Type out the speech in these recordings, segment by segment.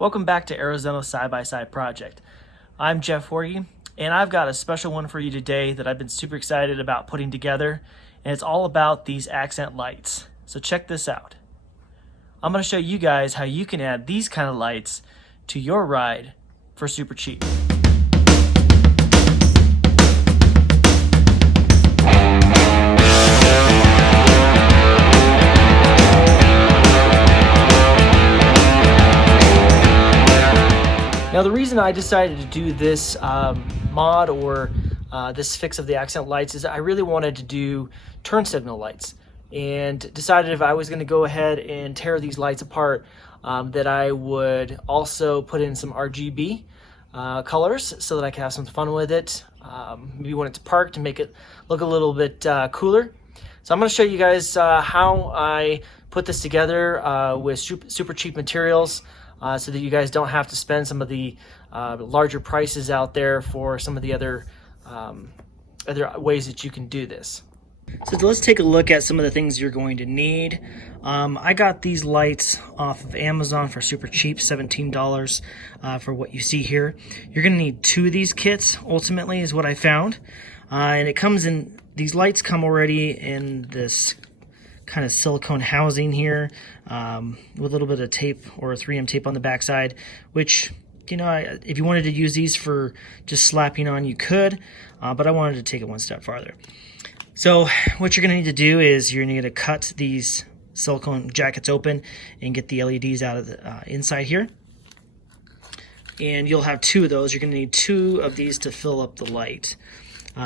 Welcome back to Arizona Side-by-Side Project. I'm Jeff Horgy, and I've got a special one for you today that I've been super excited about putting together, and it's all about these accent lights. So check this out. I'm going to show you guys how you can add these kind of lights to your ride for super cheap. Now the reason I decided to do this mod or this fix of the accent lights is I really wanted to do turn signal lights, and decided if I was going to go ahead and tear these lights apart that I would also put in some RGB colors so that I could have some fun with it, maybe when it's parked, to make it look a little bit cooler. So I'm going to show you guys how I put this together with super cheap materials, so that you guys don't have to spend some of the larger prices out there for some of the other ways that you can do this. So let's take a look at some of the things you're going to need. I got these lights off of Amazon for super cheap, $17 for what you see here. You're going to need 2 of these kits, ultimately, is what I found. And it comes in, these lights come already in this kind of silicone housing here, with a little bit of tape or 3M tape on the backside, which, you know, if you wanted to use these for just slapping on, you could, but I wanted to take it one step farther. So what you're going to need to do is you're going to need to cut these silicone jackets open and get the LEDs out of the inside here. And you'll have 2 of those. You're going to need 2 of these to fill up the light.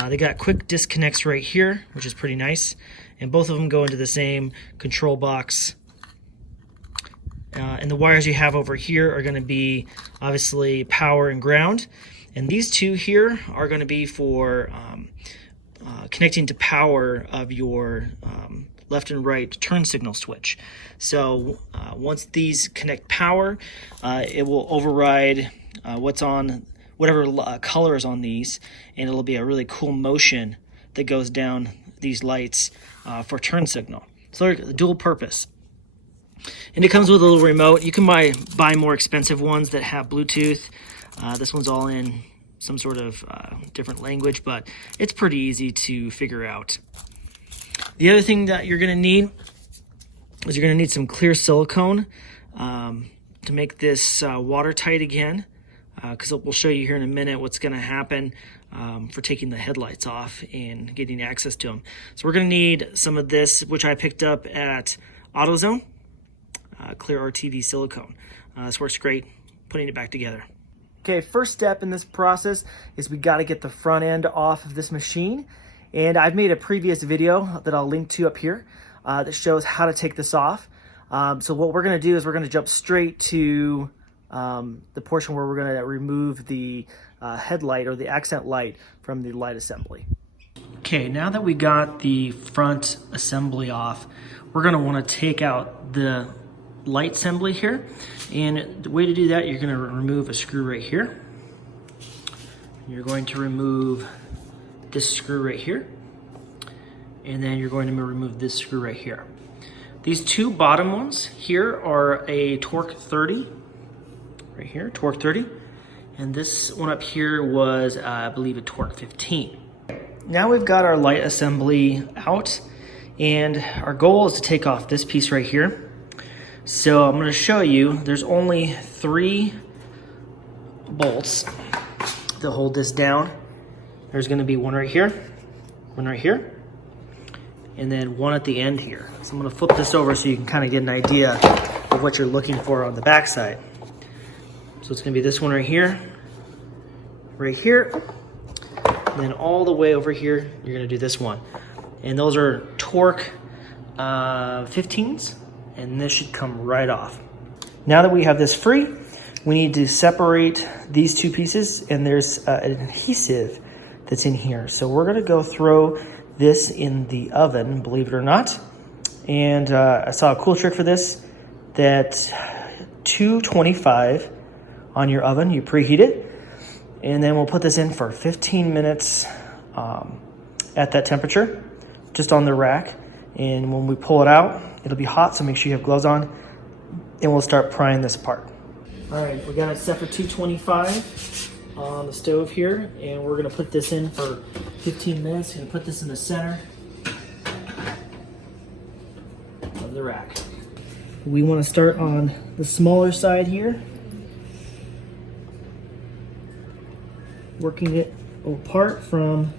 They got quick disconnects right here, which is pretty nice. And both of them go into the same control box. And the wires you have over here are going to be obviously power and ground. And these 2 here are going to be for connecting to power of your left and right turn signal switch. So once these connect power, it will override what's on whatever color is on these, and it'll be a really cool motion that goes down these lights for turn signal. So they're dual purpose. And it comes with a little remote. You can buy more expensive ones that have Bluetooth. This one's all in some sort of different language, but it's pretty easy to figure out. The other thing that you're going to need is you're going to need some clear silicone to make this watertight again, because we'll show you here in a minute what's going to happen for taking the headlights off and getting access to them. So we're going to need some of this, which I picked up at AutoZone, clear RTV silicone. This works great, putting it back together. Okay, first step in this process is we got to get the front end off of this machine. And I've made a previous video that I'll link to up here that shows how to take this off. So what we're going to do is we're going to jump straight to the portion where we're going to remove the headlight or the accent light from the light assembly. Okay, now that we got the front assembly off, we're going to want to take out the light assembly here. And the way to do that, you're going to remove a screw right here. You're going to remove this screw right here. And then you're going to remove this screw right here. These 2 bottom ones here are a torque 30. Right here, torque 30. And this one up here was, I believe, a torque 15. Now we've got our light assembly out, and our goal is to take off this piece right here. So I'm going to show you, there's only 3 bolts that hold this down. There's going to be one right here, one right here, and then one at the end here. So I'm going to flip this over so you can kind of get an idea of what you're looking for on the back side. So it's going to be this one right here, and then all the way over here, you're going to do this one. And those are torque 15s, and this should come right off. Now that we have this free, we need to separate these 2 pieces, and there's an adhesive that's in here. So we're going to go throw this in the oven, believe it or not. And I saw a cool trick for this, that 225 on your oven, you preheat it, and then we'll put this in for 15 minutes at that temperature, just on the rack. And when we pull it out, it'll be hot, so make sure you have gloves on, and we'll start prying this apart. All right, we got it set for 225 on the stove here, and we're gonna put this in for 15 minutes. Gonna put this in the center of the rack. We want to start on the smaller side here, working it apart from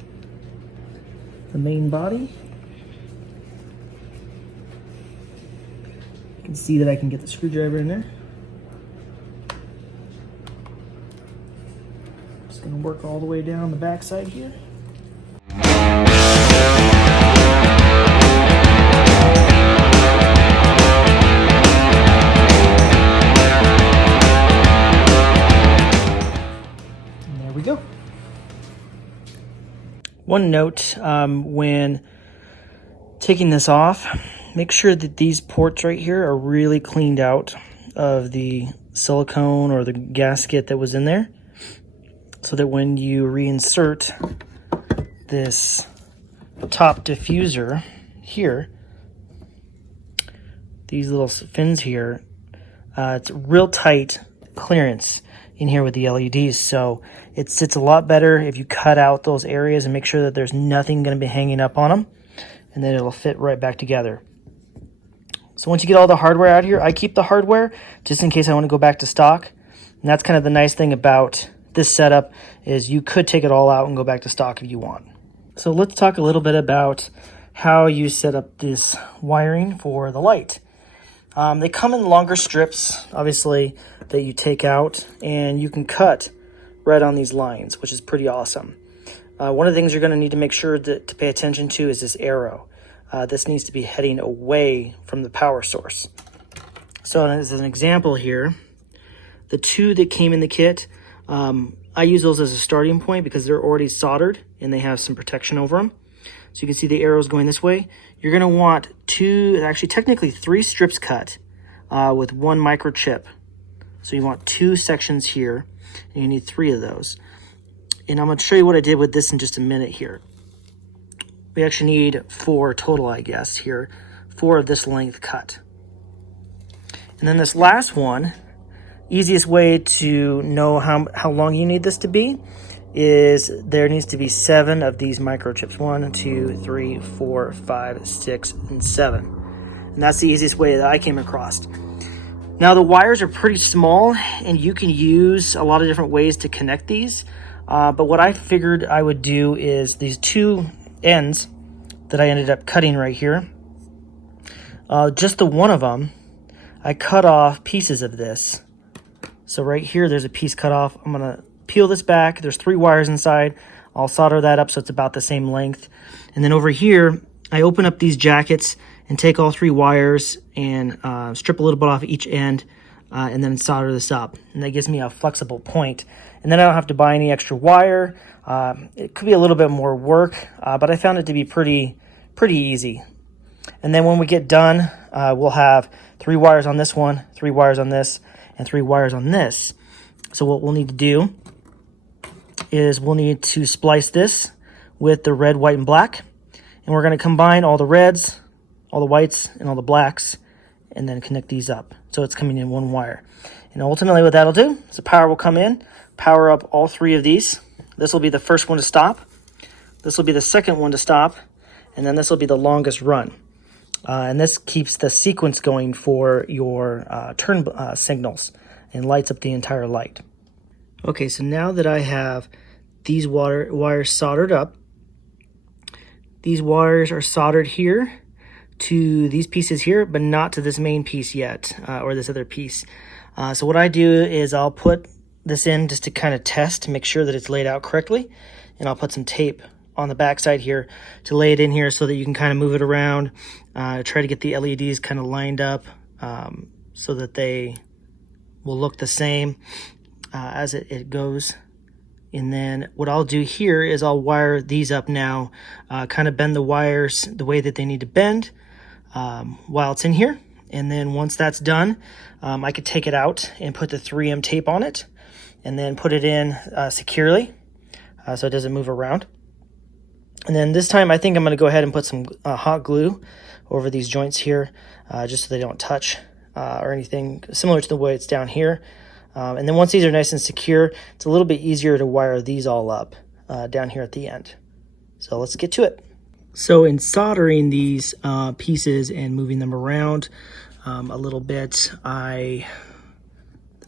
the main body. You can see that I can get the screwdriver in there. Just gonna work all the way down the back side here. And there we go. One note, when taking this off, make sure that these ports right here are really cleaned out of the silicone or the gasket that was in there, so that when you reinsert this top diffuser here, these little fins here, it's real tight clearance in here with the LEDs, so it sits a lot better if you cut out those areas and make sure that there's nothing going to be hanging up on them, and then it'll fit right back together. So once you get all the hardware out here, I keep the hardware just in case I want to go back to stock. And that's kind of the nice thing about this setup, is you could take it all out and go back to stock if you want. So let's talk a little bit about how you set up this wiring for the light. They come in longer strips, obviously, that you take out, and you can cut right on these lines, which is pretty awesome. One of the things you're going to need to make sure to pay attention to is this arrow. This needs to be heading away from the power source. So as an example here, the two that came in the kit, I use those as a starting point because they're already soldered and they have some protection over them. So you can see the arrows going this way. You're going to want technically three strips cut with one microchip. So you want two sections here, and you need three of those. And I'm going to show you what I did with this in just a minute here. We actually need 4 total, I guess, here. 4 of this length cut. And then this last one, easiest way to know how long you need this to be is there needs to be 7 of these microchips. 1, 2, 3, 4, 5, 6, and 7. And that's the easiest way that I came across. Now the wires are pretty small, and you can use a lot of different ways to connect these. But what I figured I would do is these 2 ends that I ended up cutting right here, just the one of them, I cut off pieces of this. So right here, there's a piece cut off. I'm gonna peel this back. There's 3 wires inside. I'll solder that up so it's about the same length. And then over here, I open up these jackets and take all 3 wires and strip a little bit off each end and then solder this up. And that gives me a flexible point. And then I don't have to buy any extra wire. It could be a little bit more work, but I found it to be pretty easy. And then when we get done, we'll have 3 wires on this one, 3 wires on this, and 3 wires on this. So what we'll need to do is we'll need to splice this with the red, white, and black. And we're going to combine all the reds, all the whites, and all the blacks, and then connect these up. So it's coming in one wire. And ultimately what that'll do is the power will come in, power up all 3 of these. This will be the first one to stop. This will be the second one to stop. And then this will be the longest run. And this keeps the sequence going for your turn signals and lights up the entire light. Okay, so now that I have these wires soldered up, these wires are soldered here to these pieces here, but not to this main piece yet, or this other piece. So what I do is I'll put this in just to kind of test to make sure that it's laid out correctly, and I'll put some tape on the back side here to lay it in here so that you can kind of move it around, try to get the LEDs kind of lined up so that they will look the same as it goes. And then what I'll do here is I'll wire these up now, kind of bend the wires the way that they need to bend while it's in here. And then once that's done, I could take it out and put the 3M tape on it and then put it in securely so it doesn't move around. And then this time I think I'm going to go ahead and put some hot glue over these joints here just so they don't touch or anything, similar to the way it's down here. And then once these are nice and secure, it's a little bit easier to wire these all up down here at the end. So let's get to it. So in soldering these pieces and moving them around a little bit,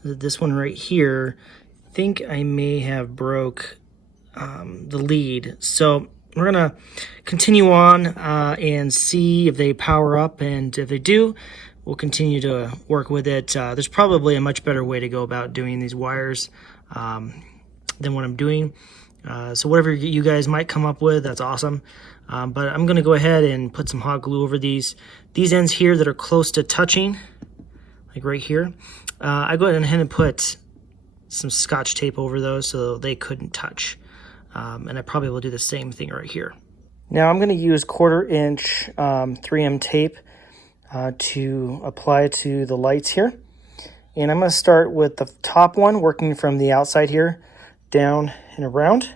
this one right here, I think I may have broke the lead. So we're gonna continue on and see if they power up, and if they do, we'll continue to work with it. There's probably a much better way to go about doing these wires than what I'm doing. So whatever you guys might come up with, that's awesome. But I'm gonna go ahead and put some hot glue over these ends here that are close to touching, like right here. I go ahead and put some Scotch tape over those so they couldn't touch. And I probably will do the same thing right here. Now I'm gonna use 1/4 inch 3M tape to apply to the lights here. And I'm gonna start with the top one, working from the outside here, down and around,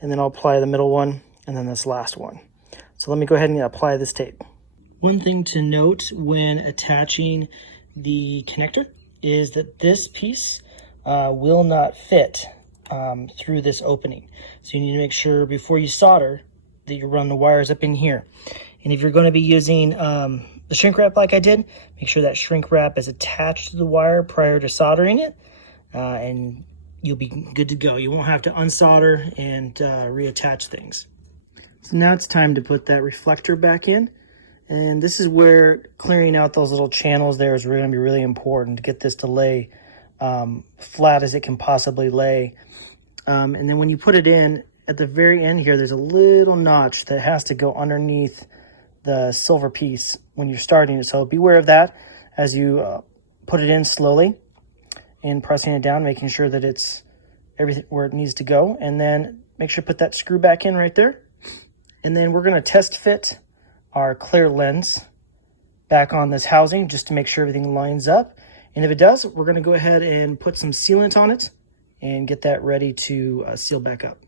and then I'll apply the middle one and then this last one. So let me go ahead and apply this tape. One thing to note when attaching the connector is that this piece will not fit through this opening. So you need to make sure before you solder that you run the wires up in here. And if you're going to be using the shrink wrap like I did, make sure that shrink wrap is attached to the wire prior to soldering it, and you'll be good to go. You won't have to unsolder and reattach things. So now it's time to put that reflector back in. And this is where clearing out those little channels there is going to be really important to get this to lay flat as it can possibly lay. And then when you put it in, at the very end here, there's a little notch that has to go underneath the silver piece when you're starting it. So beware of that as you put it in slowly and pressing it down, making sure that it's everything where it needs to go. And then make sure to put that screw back in right there. And then we're going to test fit our clear lens back on this housing just to make sure everything lines up. And if it does, we're going to go ahead and put some sealant on it and get that ready to seal back up.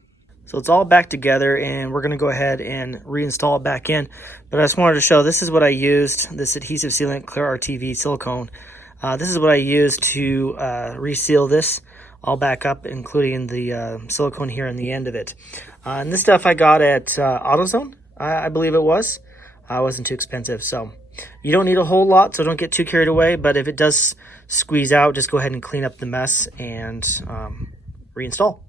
So it's all back together, and we're going to go ahead and reinstall it back in. But I just wanted to show, this is what I used, this adhesive sealant, Clear RTV silicone. This is what I used to reseal this all back up, including the silicone here in the end of it. And this stuff I got at AutoZone, I believe it was. It wasn't too expensive, so you don't need a whole lot, so don't get too carried away. But if it does squeeze out, just go ahead and clean up the mess and reinstall.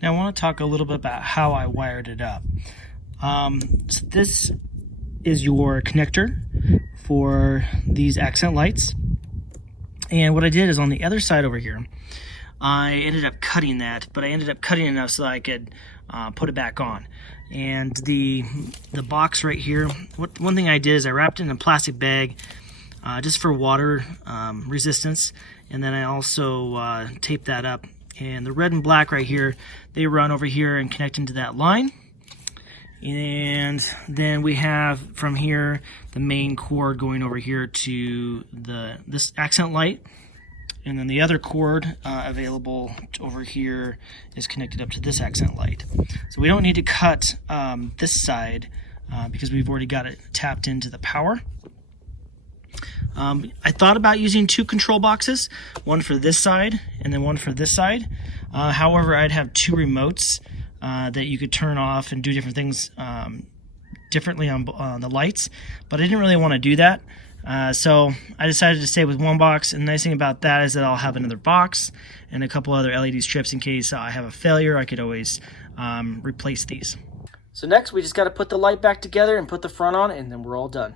Now I want to talk a little bit about how I wired it up. So this is your connector for these accent lights. And what I did is on the other side over here, I ended up cutting that, but I ended up cutting enough so that I could put it back on. And the box right here, one thing I did is I wrapped it in a plastic bag just for water resistance. And then I also taped that up. And the red and black right here, they run over here and connect into that line. And then we have from here the main cord going over here to this accent light. And then the other cord available over here is connected up to this accent light. So we don't need to cut this side because we've already got it tapped into the power. I thought about using 2 control boxes, one for this side and then one for this side. However, I'd have 2 remotes that you could turn off and do different things differently on the lights, but I didn't really want to do that. So I decided to stay with 1 box, and the nice thing about that is that I'll have another box and a couple other LED strips in case I have a failure. I could always replace these. So next we just got to put the light back together and put the front on, and then we're all done.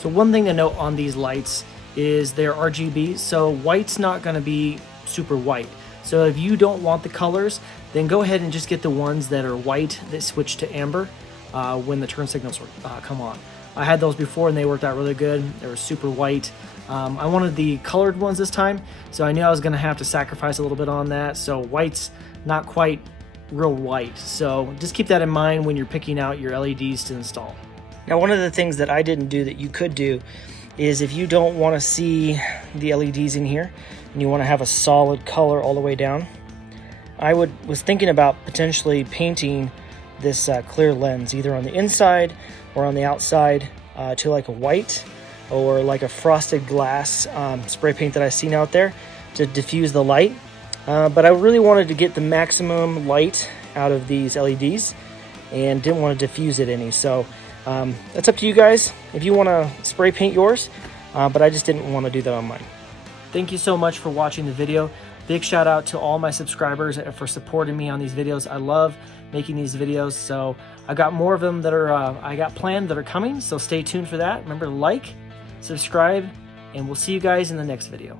So one thing to note on these lights is they're RGB, so white's not going to be super white. So if you don't want the colors, then go ahead and just get the ones that are white that switch to amber when the turn signals come on. I had those before and they worked out really good. They were super white. I wanted the colored ones this time, so I knew I was going to have to sacrifice a little bit on that. So white's not quite real white. So just keep that in mind when you're picking out your LEDs to install. Now, one of the things that I didn't do that you could do is if you don't want to see the LEDs in here and you want to have a solid color all the way down, I was thinking about potentially painting this clear lens either on the inside or on the outside to like a white or like a frosted glass spray paint that I've seen out there to diffuse the light. But I really wanted to get the maximum light out of these LEDs and didn't want to diffuse it any. So that's up to you guys if you want to spray paint yours, but I just didn't want to do that on mine. Thank you so much for watching the video. Big shout out to all my subscribers for supporting me on these videos. I love making these videos, so I got more of them that are I got planned that are coming, so stay tuned for that. Remember to like, subscribe, and we'll see you guys in the next video.